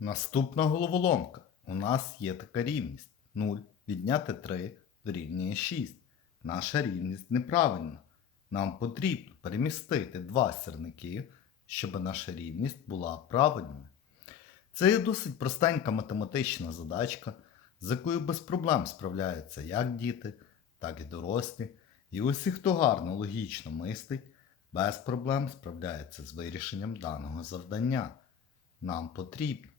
Наступна головоломка. У нас є така рівність. 0 відняти 3 дорівнює 6. Наша рівність неправильна. Нам потрібно перемістити два сірники, щоб наша рівність була правильною. Це є досить простенька математична задачка, з якою без проблем справляються як діти, так і дорослі. І усі, хто гарно логічно мислить, без проблем справляється з вирішенням даного завдання. Нам потрібно